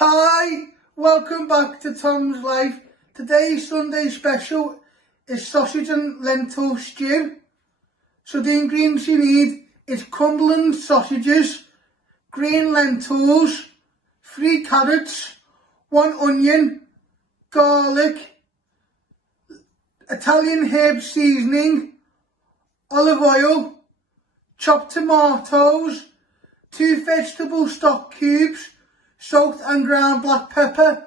Hi, welcome back to Tom's Life. Today's Sunday special is sausage and lentil stew. So the ingredients you need is Cumberland sausages, green lentils, 3 carrots, 1 onion, garlic, Italian herb seasoning, olive oil, chopped tomatoes, 2 vegetable stock cubes, salt and ground black pepper.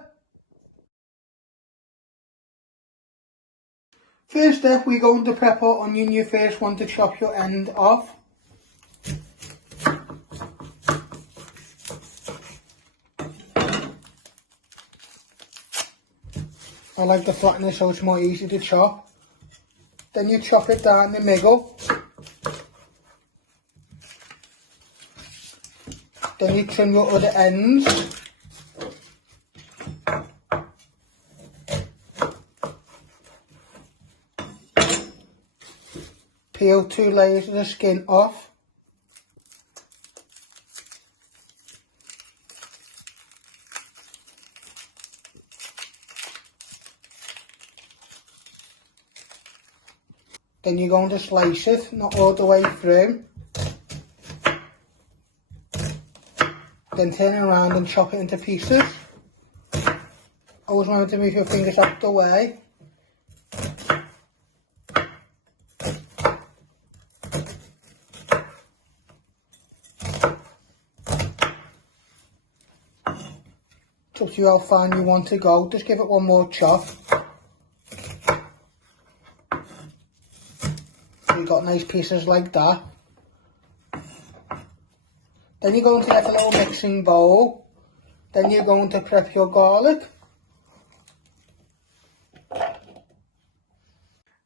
First step, we're going to prep our onion. You first want to chop your end off. I like to flatten it so it's more easy to chop. Then you chop it down the middle. Then you trim your other ends. Peel 2 layers of the skin off. Then you're going to slice it, not all the way through. Then turn it around and chop it into pieces. Always remember to move your fingers out the way. It's up to you how fine you want to go. Just give it one more chop. So you've got nice pieces like that. Then you're going to get a little mixing bowl. Then you're going to prep your garlic.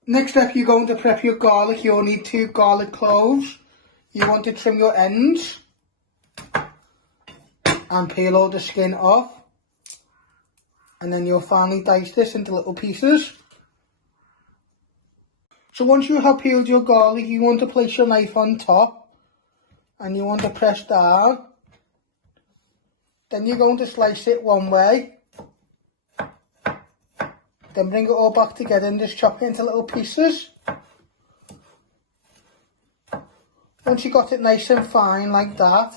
Next step, you're going to prep your garlic. You'll need 2 garlic cloves. You want to trim your ends and peel all the skin off. And then you'll finally dice this into little pieces. So once you have peeled your garlic, you want to place your knife on top. And you want to press down. Then you're going to slice it one way. Then bring it all back together and just chop it into little pieces. Once you got it nice and fine like that,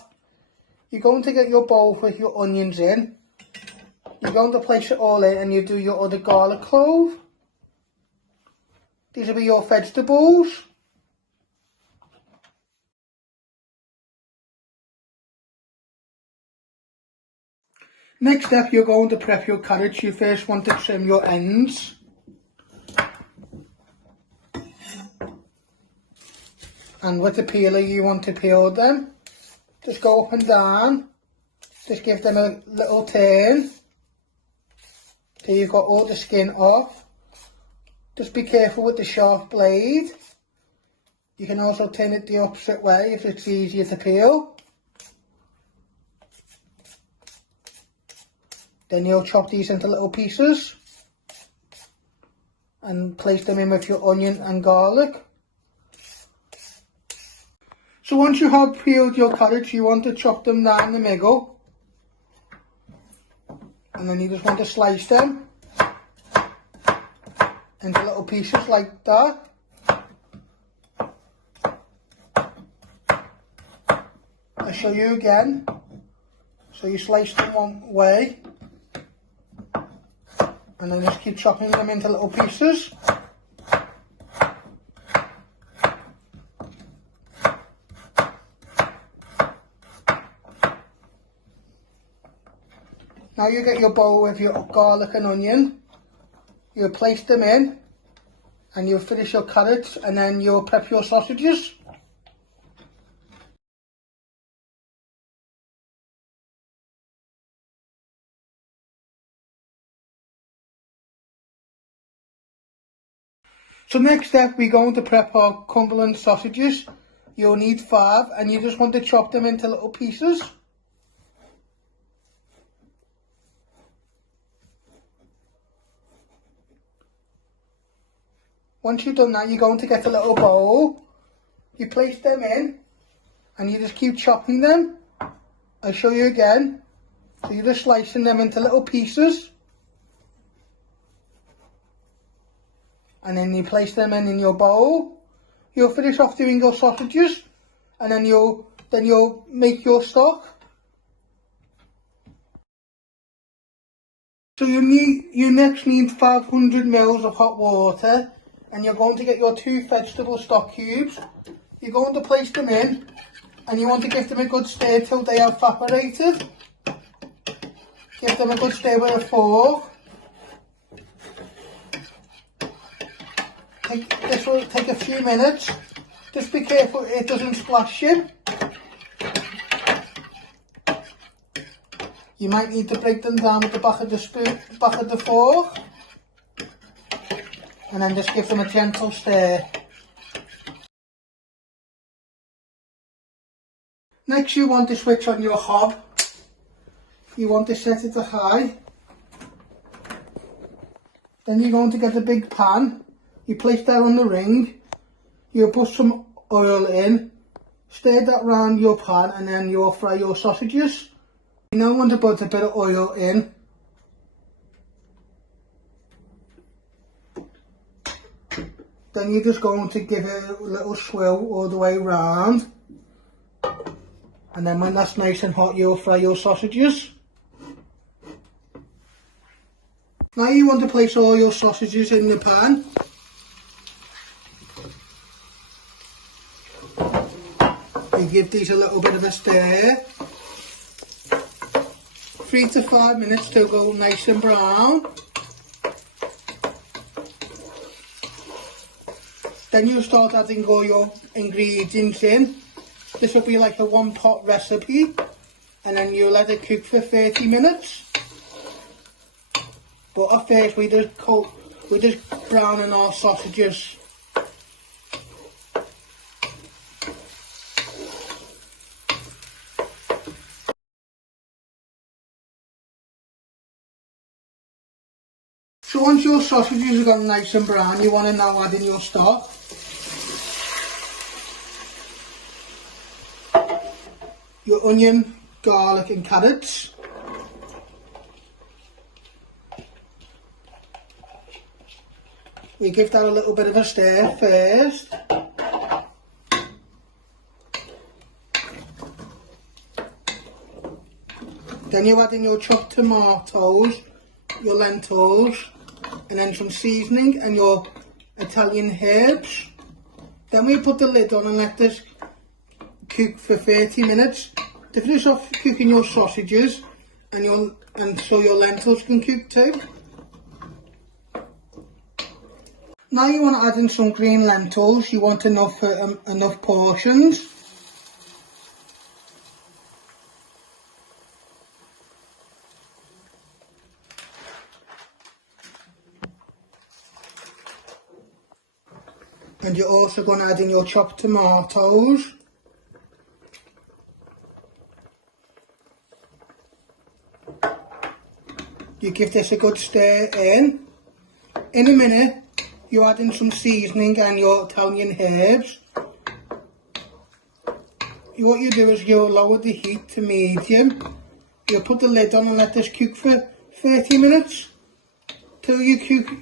you're going to get your bowl with your onions in. You're going to place it all in and you do your other garlic clove. These will be your vegetables. Next step, you're going to prep your carrots. You first want to trim your ends. And with the peeler, you want to peel them. Just go up and down. Just give them a little turn. Till you've got all the skin off. Just be careful with the sharp blade. You can also turn it the opposite way if it's easier to peel. Then you'll chop these into little pieces and place them in with your onion and garlic. So once you have peeled your carrots, you want to chop them down the middle. And then you just want to slice them into little pieces like that. I'll show you again. So you slice them one way. And then just keep chopping them into little pieces. Now you get your bowl with your garlic and onion. You place them in. And you finish your carrots and then you'll prep your sausages. So next step, we're going to prep our Cumberland sausages. You'll need 5 and you just want to chop them into little pieces. Once you've done that, you're going to get a little bowl. You place them in and you just keep chopping them. I'll show you again. So you're just slicing them into little pieces. And then you place them in your bowl. You'll finish off doing your sausages, and then you'll make your stock. So you next need 500 ml of hot water, and you're going to get your 2 vegetable stock cubes. You're going to place them in, and you want to give them a good stir till they have evaporated. Give them a good stir with a fork. This will take a few minutes. Just be careful it doesn't splash you. You might need to break them down with the back of the fork. And then just give them a gentle stir. Next you want to switch on your hob. You want to set it to high. Then you're going to get a big pan. You place that on the ring. You put some oil in. Stir that round your pan, and then you'll fry your sausages. You now want to put a bit of oil in. Then you're just going to give it a little swirl all the way round. And then when that's nice and hot, you'll fry your sausages. Now you want to place all your sausages in the pan. You give these a little bit of a stir. 3 to 5 minutes to go nice and brown. Then you start adding all your ingredients in. This will be like a 1-pot recipe, and then you let it cook for 30 minutes. But at first we're just browning our sausages. So once your sausages have gone nice and brown, you want to now add in your stock. Your onion, garlic and carrots. We give that a little bit of a stir first. Then you add in your chopped tomatoes, your lentils, and then some seasoning and your Italian herbs. Then we put the lid on and let this cook for 30 minutes to finish off cooking your sausages, and so your lentils can cook too. Now you want to add in some green lentils. You want enough portions. And you're also going to add in your chopped tomatoes. You give this a good stir in. In a minute, you add in some seasoning and your Italian herbs. What you do is you'll lower the heat to medium. You'll put the lid on and let this cook for 30 minutes. Till you cook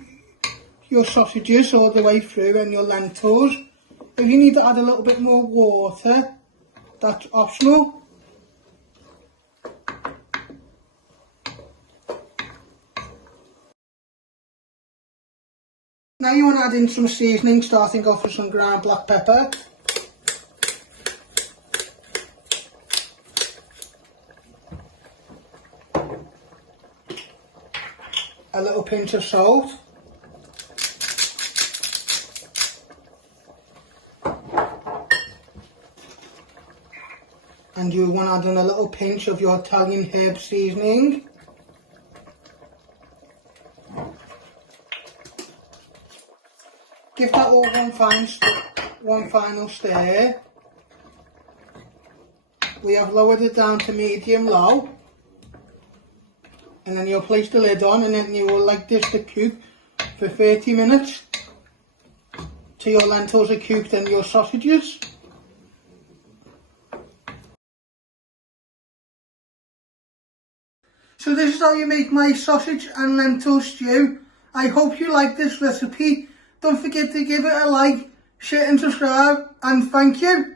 your sausages all the way through and your lentils. If you need to add a little bit more water, that's optional. Now you want to add in some seasoning, starting off with some ground black pepper. A little pinch of salt. And you want to add in a little pinch of your Italian herb seasoning. Give that all one final stir. We have lowered it down to medium-low. And then you'll place the lid on, and then you will like this to cook for 30 minutes. Till your lentils are cooked and your sausages. how you make my sausage and lentil stew. I hope you like this recipe. Don't forget to give it a like, share and subscribe, and thank you.